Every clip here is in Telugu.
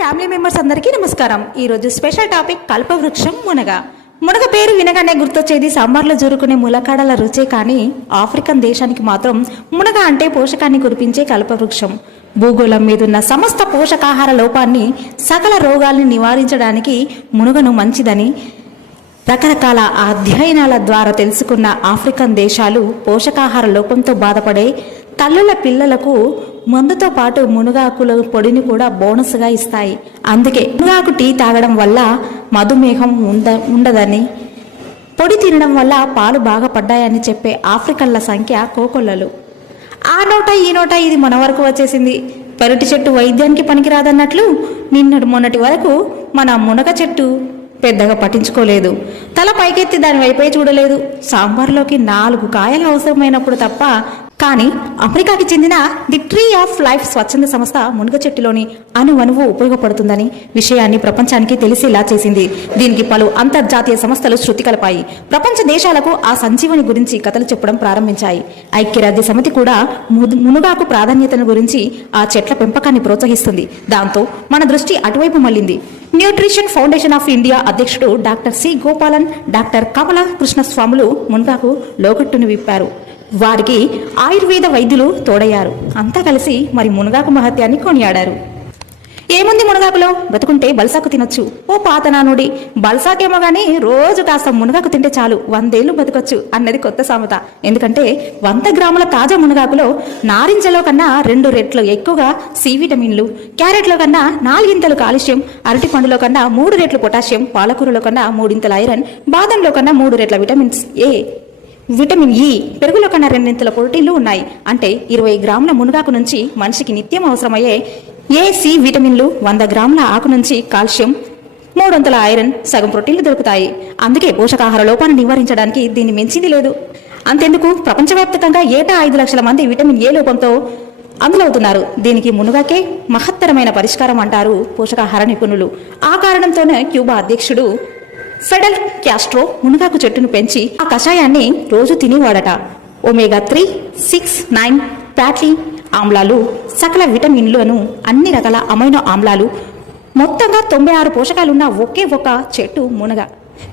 ఫ్యామిలీ మెంబర్స్ అందరికీ నమస్కారం. ఈరోజు స్పెషల్ టాపిక్ కల్పవృక్షం మునగ. మునగ పేరు వినగానే గుర్తొచ్చేది సాంబార్లో జోరుకునే ములకాడల రుచే కానీ ఆఫ్రికన్ దేశానికి మాత్రం మునగ అంటే పోషకాన్ని కురిపించే కల్పవృక్షం. భూగోళం మీదున్న సమస్త పోషకాహార లోపాన్ని సకల రోగాల్ని నివారించడానికి మునగను మంచిదని రకరకాల అధ్యయనాల ద్వారా తెలుసుకున్న ఆఫ్రికన్ దేశాలు పోషకాహార లోపంతో బాధపడే తల్లుల పిల్లలకు మందుతో పాటు మునగాకుల పొడిని కూడా బోనస్గా ఇస్తాయి. అందుకే మునగాకు టీ తాగడం వల్ల మధుమేహం ఉంద ఉండదని పొడి తినడం వల్ల పాలు బాగా పడ్డాయని చెప్పే ఆఫ్రికన్ల సంఖ్య కోకొల్లలు. ఆ నోట ఈ నోట ఇది మన వరకు వచ్చేసింది. పెరటి చెట్టు వైద్యానికి పనికిరాదన్నట్లు నిన్నటి మొన్నటి వరకు మన మునగ చెట్టు పెద్దగా పట్టించుకోలేదు. తల పైకెత్తి దాని వైపే చూడలేదు. సాంబార్లోకి నాలుగు కాయలు అవసరమైనప్పుడు తప్ప కానీ అమెరికాకి చెందిన ది ట్రీ ఆఫ్ లైఫ్ స్వచ్ఛంద సంస్థ మునుగ చెట్టులోని అణువణువు ఉపయోగపడుతుందని విషయాన్ని ప్రపంచానికి తెలిసేలా చేసింది. దీనికి పలు అంతర్జాతీయ సంస్థలు శృతి కలపాయి. ప్రపంచ దేశాలకు ఆ సంజీవని గురించి కథలు చెప్పడం ప్రారంభించాయి. ఐక్యరాజ్య సమితి కూడా మునుగాకు ప్రాధాన్యతను గురించి ఆ చెట్ల పెంపకాన్ని ప్రోత్సహిస్తుంది. దాంతో మన దృష్టి అటువైపు మళ్ళింది. న్యూట్రిషన్ ఫౌండేషన్ ఆఫ్ ఇండియా అధ్యక్షుడు doctor C Gopalan doctor Kamala కృష్ణస్వాములు మునగాకు లోగట్టును విప్పారు. వారికి ఆయుర్వేద వైద్యులు తోడయ్యారు. అంతా కలిసి మరి మునగాకు మహత్యాన్ని కొనియాడారు. ఏముంది మునగాకులో? బతుకుంటే బల్సాకు తినొచ్చు. ఓ పాత నానుడి బల్సాకేమో గానీ రోజు కాస్త మునగాకు తింటే చాలు. వందేళ్ళు బతకొచ్చు అన్నది కొత్త సామెత. ఎందుకంటే వంద గ్రాముల తాజా మునగాకులో నారింజలో కన్నా రెండు రెట్లు ఎక్కువగా సి విటమిన్లు క్యారెట్లో కన్నా నాలుగింతలు కాల్షియం అరటి పండులో కన్నా మూడు రెట్లు పొటాషియం పాలకూరలో కన్నా మూడింతల ఐరన్ బాదంలో కన్నా మూడు రెట్ల విటమిన్స్ ఏ. విటమిన్ ఇ పెరుగులో కన్నా రెండింతల ప్రోటీన్లు ఉన్నాయి. అంటే ఇరవై గ్రాముల మునగాకు నుంచి మనిషికి నిత్యం అవసరమయ్యే ఏ సి విటమిన్లు వంద గ్రాముల ఆకు నుంచి కాల్షియం మూడొంతుల ఐరన్ సగం ప్రోటీన్లు దొరుకుతాయి. అందుకే పోషకాహార లోపాన్ని నివారించడానికి దీన్ని మించింది లేదు. అంతెందుకు? ప్రపంచవ్యాప్తంగా ఏటా ఐదు లక్షల మంది విటమిన్ ఏ లోపంతో అందులవుతున్నారు దీనికి మునుగాకే మహత్తరమైన పరిష్కారం అంటారు పోషకాహార నిపుణులు. ఆ కారణంతోనే క్యూబా అధ్యక్షుడు ఫెడల్ క్యాస్ట్రో మునగాకు చెట్టును పెంచి ఆ కషాయాన్ని రోజు తినేవాడట. Omega three six nine fatty ఆమ్లాలు సకల విటమిన్లను అన్ని రకాల అమైనో ఆమ్లాలు. మొత్తంగా తొంభై ఆరు పోషకాలున్న ఒకే ఒక చెట్టు మునగ.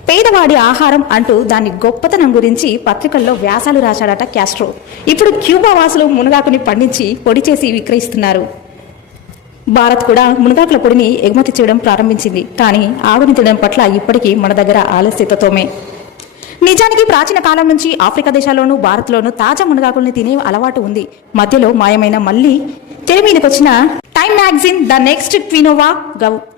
పేదవాడి ఆహారం అంటూ దాని గొప్పతనం గురించి పత్రికల్లో వ్యాసాలు రాశాడట క్యాస్ట్రో. ఇప్పుడు క్యూబా వాసులు మునగాకుని పండించి పొడి చేసి విక్రయిస్తున్నారు. భారత్ కూడా మునగాకుల పొడిని ఎగుమతి చేయడం ప్రారంభించింది. కానీ ఆవుని తినడం పట్ల ఇప్పటికీ మన దగ్గర ఆలస్యతతోమే. నిజానికి ప్రాచీన కాలం నుంచి ఆఫ్రికా దేశాల్లోనూ భారత్లోనూ తాజా మునగాకుల్ని తినే అలవాటు ఉంది. మధ్యలో మాయమైన మళ్ళీ తెర మీదకి వచ్చిన Time magazine the next quinoa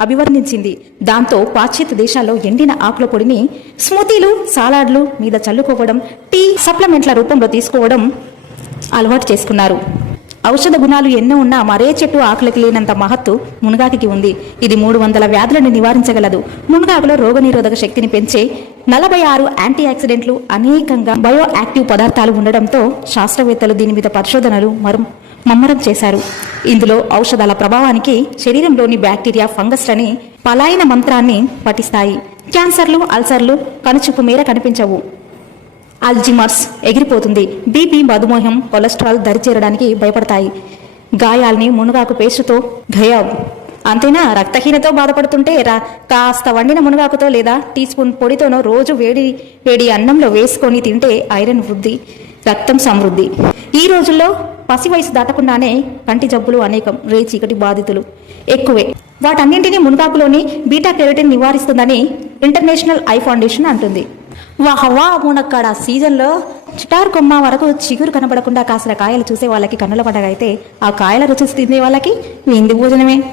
అభివర్ణించింది. దాంతో పాశ్చాత్య దేశాల్లో ఎండిన ఆకుల పొడిని స్మూతీలు సాలాడ్లు మీద చల్లుకోవడం టీ సప్లిమెంట్ల రూపంలో తీసుకోవడం అలవాటు చేసుకున్నారు. ఔషధ గుణాలు ఎన్నో ఉన్నా మరే చెట్టు ఆకులకి లేనంత మహత్తు మునగాకి ఉంది. ఇది మూడు వందల వ్యాధులను నివారించగలదు. మునగాకులో రోగనిరోధక శక్తిని పెంచే నలభై ఆరు యాంటీ ఆక్సిడెంట్లు అనేకంగా బయో యాక్టివ్ పదార్థాలు ఉండడంతో శాస్త్రవేత్తలు దీని మీద పరిశోధనలు మరం మమ్మరం చేశారు. ఇందులో ఔషధాల ప్రభావానికి శరీరంలోని బ్యాక్టీరియా ఫంగస్లని పలాయన మంత్రాన్ని పఠిస్తాయి. క్యాన్సర్లు అల్సర్లు కనుచూపు మేర కనిపించవు. అల్జిమర్స్ ఎగిరిపోతుంది. బీపీ మధుమేహం కొలెస్ట్రాల్ దరిచేరడానికి భయపడతాయి. గాయాల్ని మునగాకు పేస్టుతో గయావ్ అంతేనా? రక్తహీనతో బాధపడుతుంటే రా. కాస్త వండిన మునగాకుతో లేదా టీ స్పూన్ పొడితోనో రోజు వేడి వేడి అన్నంలో వేసుకొని తింటే ఐరన్ వృద్ధి రక్తం సమృద్ధి. ఈ రోజుల్లో పసి వయసు దాటకుండానే కంటి జబ్బులు అనేకం రే చీకటి బాధితులు. ఎక్కువే. వాటన్నింటినీ మునగాకులోని బీటా కెరటిన్ నివారిస్తుందని ఇంటర్నేషనల్ ఐ ఫౌండేషన్ అంటుంది. వాహవా మునక్కడ సీజన్లో చిటార్ కొమ్మ వరకు చిగురు కనబడకుండా కాసిన కాయలు చూసే వాళ్ళకి కన్నుల పండగ అయితే ఆ కాయల రుచి తినే వాళ్ళకి విందు భోజనమే.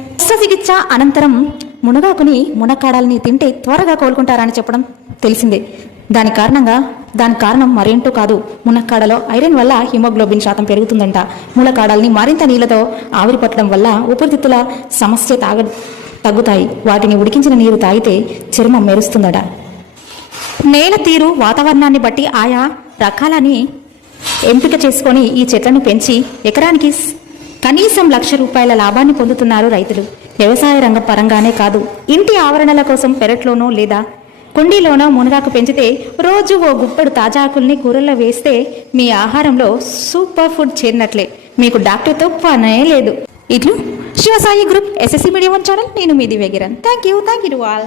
చికిత్స అనంతరం మునగాకుని మునక్కాడల్ని తింటే త్వరగా కోలుకుంటారని చెప్పడం తెలిసిందే. దాని కారణంగా దాని కారణం మరేంటో కాదు. మునక్కాడలో ఐరన్ వల్ల హిమోగ్లోబిన్ శాతం పెరుగుతుందంట. మునక్కాడల్ని మరింత నీళ్ళతో ఆవిరి పట్టడం వల్ల ఊపిరితిత్తుల సమస్య తాగ తగ్గుతాయి. వాటిని ఉడికించిన నీరు తాగితే చర్మం మెరుస్తుందట. నేల తీరు వాతావరణాన్ని బట్టి ఆయా రకాలని ఎంపిక చేసుకొని ఈ చెట్లను పెంచి ఎకరానికి కనీసం లక్ష రూపాయల లాభాన్ని పొందుతున్నారు రైతులు. వ్యవసాయ రంగం పరంగానే కాదు ఇంటి ఆవరణల కోసం పెరట్లోనో లేదా కుండీలోనో మునగాకు పెంచితే రోజు ఓ గుప్పెడు తాజా ఆకుల్ని కూరల్లో వేస్తే మీ ఆహారంలో సూపర్ ఫుడ్ చేరినట్లే. మీకు డాక్టర్తో పనే లేదు. ఇట్లు Shivasai group SSC medium one channel. నేను మీది దివ్యగిరన్ thank you thank you all.